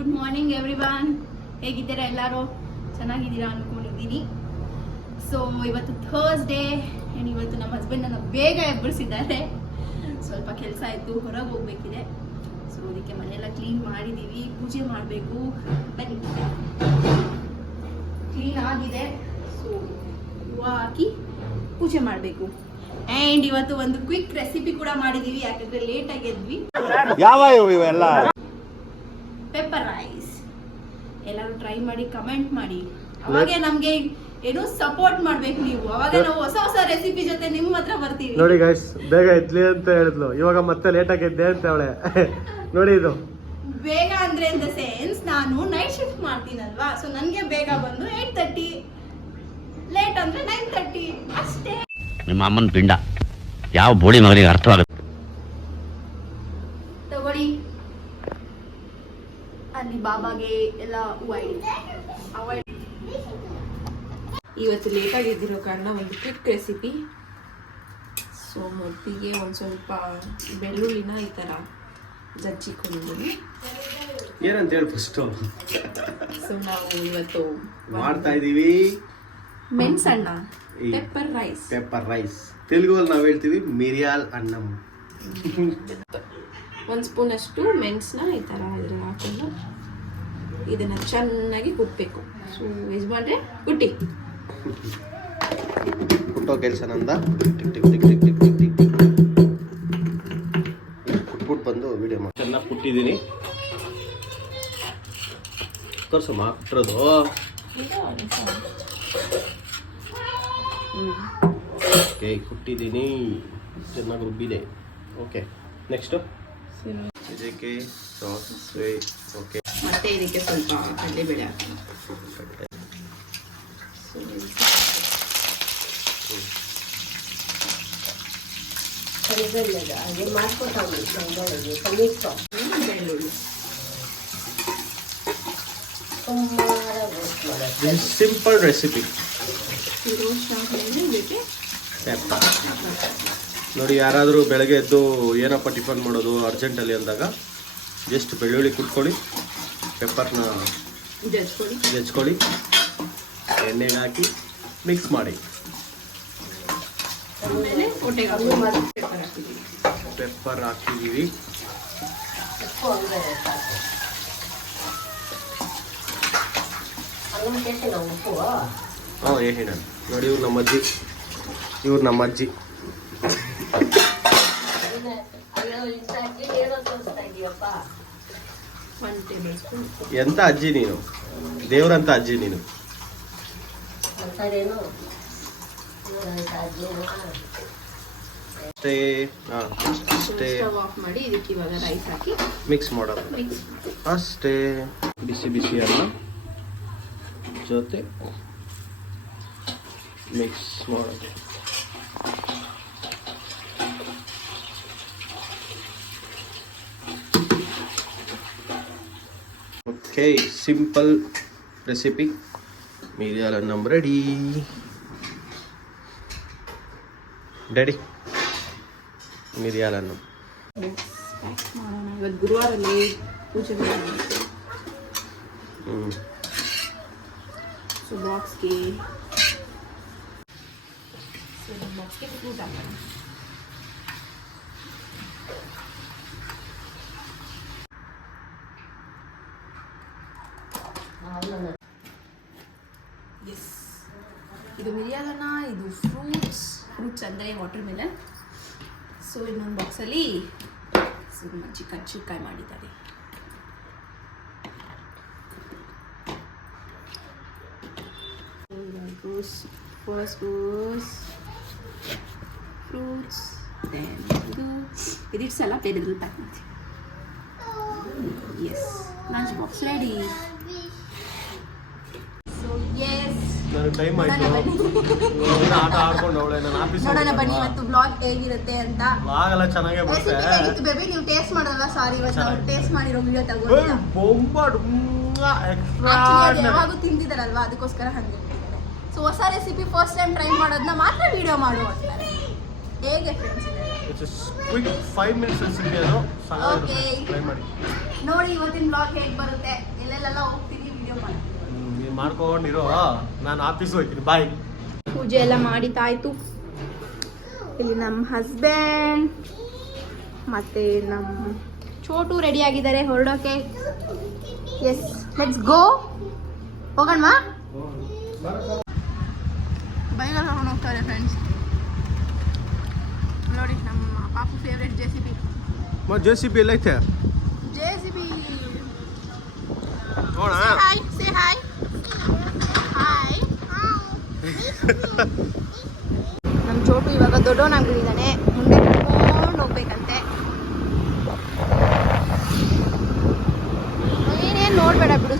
Good morning everyone. ಹೇಗಿದ್ದೀರಾ ಎಲ್ಲರೂ? ಚೆನ್ನಾಗಿದ್ದೀರಾ ಅನ್ಕೊಂಡಿದ್ದೀನಿ. ಸೊ ಇವತ್ತು ಥರ್ಸ್ಡೇ ಆ್ಯಂಡ್ ಇವತ್ತು ನಮ್ಮ ಹಸ್ಬೆಂಡ್ ನನ್ನ ಬೇಗ ಎಬ್ಬರಿಸಿದ್ದಾರೆ. ಸ್ವಲ್ಪ ಕೆಲಸ ಆಯಿತು, ಹೊರಗೆ ಹೋಗ್ಬೇಕಿದೆ. ಸೊ ಅದಕ್ಕೆ ಮನೆಯೆಲ್ಲ ಕ್ಲೀನ್ ಮಾಡಿದ್ದೀವಿ, ಪೂಜೆ ಮಾಡಬೇಕು. ಬನ್ನಿ, ಕ್ಲೀನ್ ಆಗಿದೆ. ಸೊ ಹೂವು ಹಾಕಿ ಪೂಜೆ ಮಾಡಬೇಕು. ಆ್ಯಂಡ್ ಇವತ್ತು ಒಂದು ಕ್ವಿಕ್ ರೆಸಿಪಿ ಕೂಡ ಮಾಡಿದ್ದೀವಿ, ಯಾಕಂದರೆ ಲೇಟಾಗಿ ಎದ್ವಿ. ಯಾವ ಇವೆಲ್ಲ ಪೆಪ್ಪರ್ ರೈಸ್. ಎಲ್ಲರೂ ಟ್ರೈ ಮಾಡಿ ಕಮೆಂಟ್ ಮಾಡಿ, ಅವಾಗೆ ನಮ್ಗೆ ಏನು ಸಪೋರ್ಟ್ ಮಾಡ್ಬೇಕು ನೀವು. ಅವಾಗ ನಾವು ಹೊಸ ಹೊಸ ರೆಸಿಪಿ ಜೊತೆ ನಿಮ್ಮ ಹತ್ರ ಬರ್ತೀವಿ. ನೋಡಿ ಗೈಸ್, ಬೇಗ ಎದ್ಲಿ ಅಂತ ಹೇಳಿದ್ಲು, ಇವಾಗ ಮತ್ತೆ ಲೇಟ್ ಆಗಿ ಎದ್ದೆ ಅಂತ ಅವಳೆ. ನೋಡಿ ಇದು ಬೇಗ ಅಂದ್ರೆ ಇನ್ ದ ಸೆನ್ಸ್ ನಾನು ನೈಟ್ ಶಿಫ್ಟ್ ಮಾಡ್ತೀನಲ್ವಾ, ಸೊ ನನಗೆ ಬೇಗ ಬಂದು 8:30, ಲೇಟ್ ಅಂದ್ರೆ 9:30 ಅಷ್ಟೇ. ನಿಮ್ಮ ಅಮ್ಮನ ಪಿಂಡ ಯಾವ ಬೋಳಿ ಮಗನಿಗೆ ಅರ್ಥವಾಗುತ್ತೆ. ತಗೊಳ್ಳಿ, ಅಲ್ಲಿ ಬಾಬಾಗೆ ಎಲ್ಲ ಅವಾಯ್ಡ್. ಇವತ್ತು ಲೇಟಾಗಿ ಇದ್ದಿರೋ ಕಾರಣ ಒಂದು ಕ್ವಿಕ್ ರೆಸಿಪಿ. ಸೊ ಮೊದಲಿಗೆ ಒಂದು ಸ್ವಲ್ಪ ಬೆಳ್ಳುಳ್ಳಿನ ಈ ಥರ ಜಜ್ಜಿಕೊಂಡಿದ್ದೀನಿ. ಏನಂತ ಹೇಳಿ ಫಸ್ಟು. ಸೊ ನಾವು ಇವತ್ತು ಮಾಡ್ತಾ ಇದೀವಿ ಮೆಣಸಣ್ಣ, ಪೆಪ್ಪರ್ ರೈಸ್. ಪೆಪ್ಪರ್ ರೈಸ್ ತೆಲುಗಲ್ಲಿ ನಾವು ಹೇಳ್ತೀವಿ ಮಿರಿಯಾಲ್ ಅನ್ನಂ. 1 ಸ್ಪೂನ್ ಅಷ್ಟು ಮೆಣಸನ್ನ ಈ ಥರ ಇದ್ರಲ್ಲಿ ಹಾಕೊಂಡು ಇದನ್ನ ಚೆನ್ನಾಗಿ ಕುಟ್ಟಬೇಕು. ಸೊ ಯಜಮಾನ್ರೆ ಕುಟ್ಟಿ. ಕುಟ್ಟೋ ಕೆಲಸ ನಂದ. Tick tick tick tick tick tick tick tick ಕುಟ್ಬಿಟ್ಟು ಬಂದು ವಿಡಿಯೋ ಮಾಡಿ. ಚೆನ್ನಾಗಿ ಕುಟ್ಟಿದ್ದೀನಿ, ತೋರ್ಸಮ್ಮ ಕುಟ್ಟಿರೋದು. ಓಕೆ, ಕುಟ್ಟಿದ್ದೀನಿ, ಚೆನ್ನಾಗಿ ರುಬ್ಬಿದೆ. ಓಕೆ, ನೆಕ್ಸ್ಟು ಇದಕ್ಕೆ ಸಾಸಿವೆ. ಓಕೆ, ಮತ್ತೆ ಇದಕ್ಕೆ ಸ್ವಲ್ಪ ಕಡಲೆಬೇಳೆ ಹಾಕೋಣ. Simple recipe. ನೋಡಿ, ಯಾರಾದರೂ ಬೆಳಗ್ಗೆ ಎದ್ದು ಏನಪ್ಪ ಟಿಫನ್ ಮಾಡೋದು ಅರ್ಜೆಂಟಲ್ಲಿ ಅಂದಾಗ ಜಸ್ಟ್ ಬೆಳ್ಳುಳ್ಳಿ ಕುಟ್ಕೊಳ್ಳಿ, ಪೆಪ್ಪರ್ನ ಜಜ್ಕೊಳ್ಳಿ, ಎಣ್ಣೆಗೆ ಹಾಕಿ ಮಿಕ್ಸ್ ಮಾಡಿ. ಪೆಪ್ಪರ್ ಹಾಕಿದ್ದೀವಿ. ಹಾಂ, ಏನಿಲ್ಲ ನೋಡಿ, ಇವ್ರು ನಮ್ಮ ಅಜ್ಜಿ, ಇವ್ರು ನಮ್ಮ ಅಜ್ಜಿ. ಎಂತ ಅಜ್ಜಿ ನೀನು, ದೇವ್ರಂತ ಅಜ್ಜಿ ನೀನು. ಅಷ್ಟೇ, ಅಷ್ಟೇ. ಮಾಡಿ ಇದಕ್ಕೆ ಇವಾಗ ರೈಸ್ ಹಾಕಿ ಮಿಕ್ಸ್ ಮಾಡೋದು ಅಷ್ಟೇ. ಬಿಸಿ ಬಿಸಿ ಅನ್ನ ಜೊತೆ ಮಿಕ್ಸ್ ಮಾಡೋದು. ಓಕೆ, ಸಿಂಪಲ್ ರೆಸಿಪಿ ಮಿರಿಯಾಲ್ ಅನ್ನಂ ರೆಡಿ. ಡ್ಯಾಡಿ, ಮಿರಿಯಾಲ್ ಅನ್ನಂ. ಇವತ್ತು ಗುರುವಾರಲ್ಲಿ ಪೂಜೆ ಮಾಡೋಣ. ಸೊ ಬಾಕ್ಸ್ಗೆ ಫ್ರೂಟ್ ಹಾಕೋಣ. ಎಸ್, ಇದು ಮಿರಿಯಾಲನ್ನ, ಇದು ಫ್ರೂಟ್ಸ್ ಅಂದರೆ ವಾಟರ್ ಮೆಲನ್. ಸೊ ಇನ್ನೊಂದು ಬಾಕ್ಸಲ್ಲಿ ಕಜ್ಜಿಕಾಯಿ ಮಾಡಿದ್ದಾರೆ. ಫಸ್ಟ್ ಗೋಸ್ ಫ್ರೂಟ್ಸ್, ಇದಿಟ್ಸಲ್ಲ ಬೇರೆದ್ರಲ್ಲಿ ಪ್ಯಾಕ್ ಮಾಡ್ತೀವಿ. Yes, lunch box ready. Time ಆಯ್ತು, ಆಟ ಆಡ್ಕೊಂಡು ಅವಳೆ ನನ್ನ ಆಫೀಸ್. ನೋಡೋಣ ಬನ್ನಿ ಇವತ್ತು ಬ್ಲಾಗ್ ಹೇಗಿರುತ್ತೆ ಅಂತ. ಬ್ಲಾಗ್ ಎಲ್ಲ ಚೆನ್ನಾಗೇ ಬರುತ್ತೆ. ಬೇಬಿ ನೀವು ಟೇಸ್ಟ್ ಮಾಡೋಲ್ಲ, ಸಾರಿ, ಇವತ್ತು ನಾವು ಟೇಸ್ಟ್ ಮಾಡಿರೋ ವಿಡಿಯೋ ತಗೋಲ್ಲ. ಯಾವಾಗೂ ತಿಂದಿದ್ದಾರಲ್ವಾ, ಅದಕ್ಕೋಸ್ಕರ ಹಂಗೆ ಹೇಳ್ತಿದ್ದಾರೆ. ಸೊ ಹೊಸ ರೆಸಿಪಿ ಫಸ್ಟ್ ಟೈಮ್ ಟ್ರೈ ಮಾಡೋದನ್ನ ಮಾತ್ರ ವಿಡಿಯೋ ಮಾಡು ಅಂತಾರೆ. ಹೇಗೆ ಫ್ರೆಂಡ್ಸ್? ಕ್ವಿಕ್ 5 minutes ರೆಸಿಪಿ ಅದು. ಓಕೆ, ಟ್ರೈ ಮಾಡಿ ನೋಡಿ ಇವತ್ತಿನ ಬ್ಲಾಗ್ ಹೇಗೆ ಬರುತ್ತೆ. ಆಮೇಲೆಲ್ಲ ಹೋಗ್ತೀನಿ ವಿಡಿಯೋ ಮಾಡ್ತೀನಿ. ನೀನು ಮಾಡ್ಕೊಂಡಿರೋ, ನಾನು ಆಫೀಸ್ ಹೋಗ್ತೀನಿ. ಬಾಯ್. ಪೂಜೆ ಎಲ್ಲ ಮಾಡಿತಾಯ್ತು. ಇಲ್ಲಿ ನಮ್ಮ ಹಸ್ಬೆಂಡ್ ಮತ್ತೆ ನಮ್ಮ ಚೋಟು ರೆಡಿ ಆಗಿದ್ದಾರೆ ಹೊರಡೋಕೆ. S, let's go. ಹೋಗೋಣ. ಬೈಗಲ್ಲಿ ಹೊರಕೊಂಡು ಹೋಗ್ತಾರೆ ಫ್ರೆಂಡ್ಸ್. ನೋಡಿ ನಮ್ಮ ಪಾಪು ಫೇವ್ರೆಟ್ JCB. JCB ಎಲ್ಲೈತೆ? JCB. ನೋಡ. Hi, say hi. ಹಾಯ್. ನಮ್ಮ ಚೋಟು ಇವಾಗ ದೊಡ್ಡವನಾಗ್ಬಿಟ್ಟಿದ್ದಾನೆ. ಮುಂದೆ ಕರ್ಕೊಂಡು ಹೋಗ್ಬೇಕಂತೆ. ನೀನೇನು ನೋಡ್ಬೇಡ ಬಿಡು.